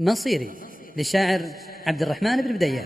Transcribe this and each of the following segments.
مصيري للشاعر عبد الرحمن بن بديان.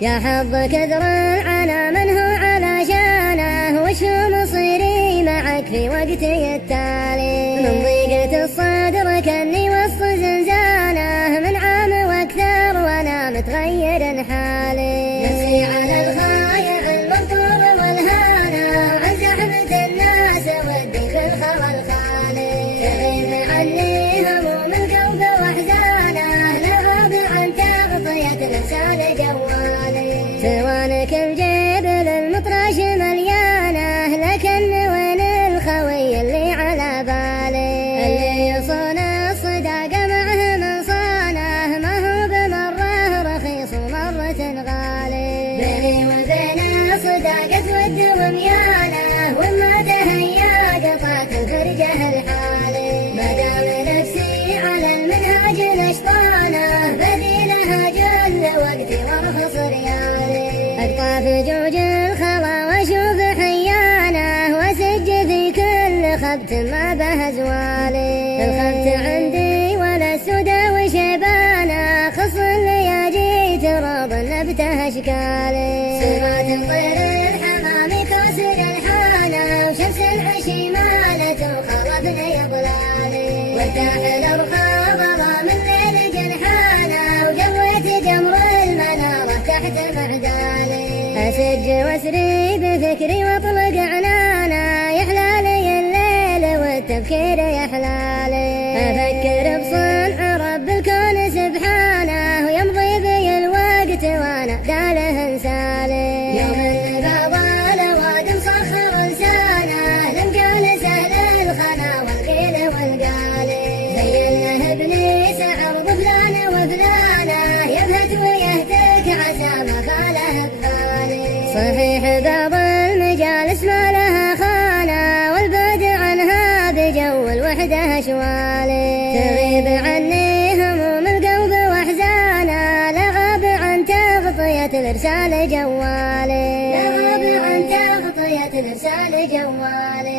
يا حظ كثر العنا من هو على شانه، وش هو مصيري معك في وقتي التالي؟ من ضيقة الصدر كني وسط زنزانه، من عام واكثر وانا متغير حالي. نفسي على الخايع المنطور والهانه، وعن زحمة الناس ودي في الخوى الخالي. تغيب عني هموم القلب واحزانه، لغاب عن تغطية الانسان جوالي. سوانك الجبل المطرش مليانه، لكن وين الخوي اللي على بالي؟ اللي يصون الصداقه معه من صانه، ما هو بمره رخيص ومره غالي. بيني وبين صداقه ود وميانه، وما تهيا قطعت الفرجه الحالي. ما دام نفسي على المنهاج نشطانه، بذيلها جل وقتي وارخص ريالي. اقطع في جوج الخلا واشوف حيانه، واسج في كل خبت ما به زوالي. الخبت عندي ولا السدى وشيبانه، خص اللي جيت راض نبته اشكالي. صفات الطير الحمامي كاسر الحانه، وشمس العشي مالته وخلفني ضلالي. وارتاح الارخاء ظلام الليل جنحانه، وقويت جمر المناره تحت معدالي. أسج واسري بفكري واطلق عنانا، يحلالي الليل والتفكير يحلالي. أفكر بصنع رب الكون سبحانه، ويمضي بي الوقت وانا داله انسالي. يوم بعض الأوادم صخر لسانه، لمقال سهل الخنا والقيل والقالي. زين له ابليس عرض فلان وفلانه، يبهت ويهتك عسى ما خاله ببالي. صحيح بعض المجالس ما لها خانه، والبعد عنها بجو الوحده اشوالي. تغيب عني هموم القلب واحزانه، لغاب عن تغطية الارسال جوالي. لغاب عن تغطية الارسال جوالي.